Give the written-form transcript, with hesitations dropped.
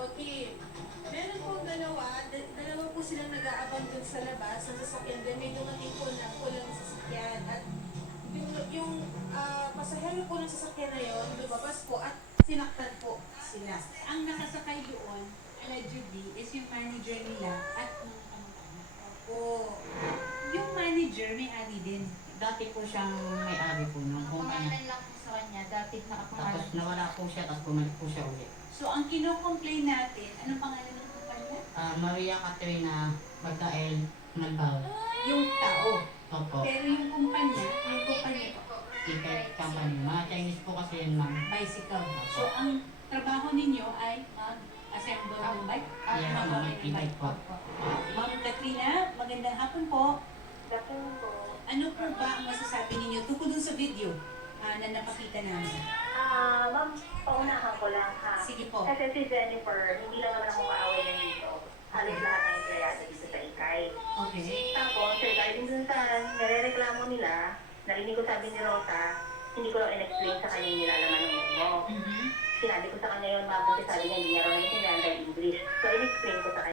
Okay. Meron pong dalawa po silang nag-aabang dun sa labas, sa sasakyan. Then may dumating po na pulang sasakyan. At yung pasahero po ng sasakyan na yon lumabas po at sinaktan po sila. Ang nakasakay doon, allegedly, is yung manager nila at mga kamag-anak. Opo. Yung manager may ari din. Dati po siyang may-ari po ng kumpanya. Pangalan lang po sa kanya, dati nakapangalan. Tapos nawala po siya, tapos bumalik po siya ulit. So, ang kino-complain natin, anong pangalan ng kumpanya? Maria Caterina Magdael Malbao. Yung tao. Opo. Pero yung kumpanya, Ticket company. Mga Chinese po kasi yun, ma'am. bicycle. So, ang trabaho ninyo ay mag-assemble ng bike? Yeah, Mag-assemble ng e-bike po. Ma'am Katrina, magandang hapon po. Dating po. Ano po ba ang masasabi ninyo tungkol dun sa video na napakita namin? Ma'am, paunahan ko lang ha. Sige po. Kasi si Jennifer, hindi lang naman ako kaaway na dito. Halos lahat ng empleyado dito sa Ikay. Okay. Tapos, regarding dun sa nare-reklamo nila, narinig ko sabi ni Rosa, hindi ko lang in-explain sa kanya yung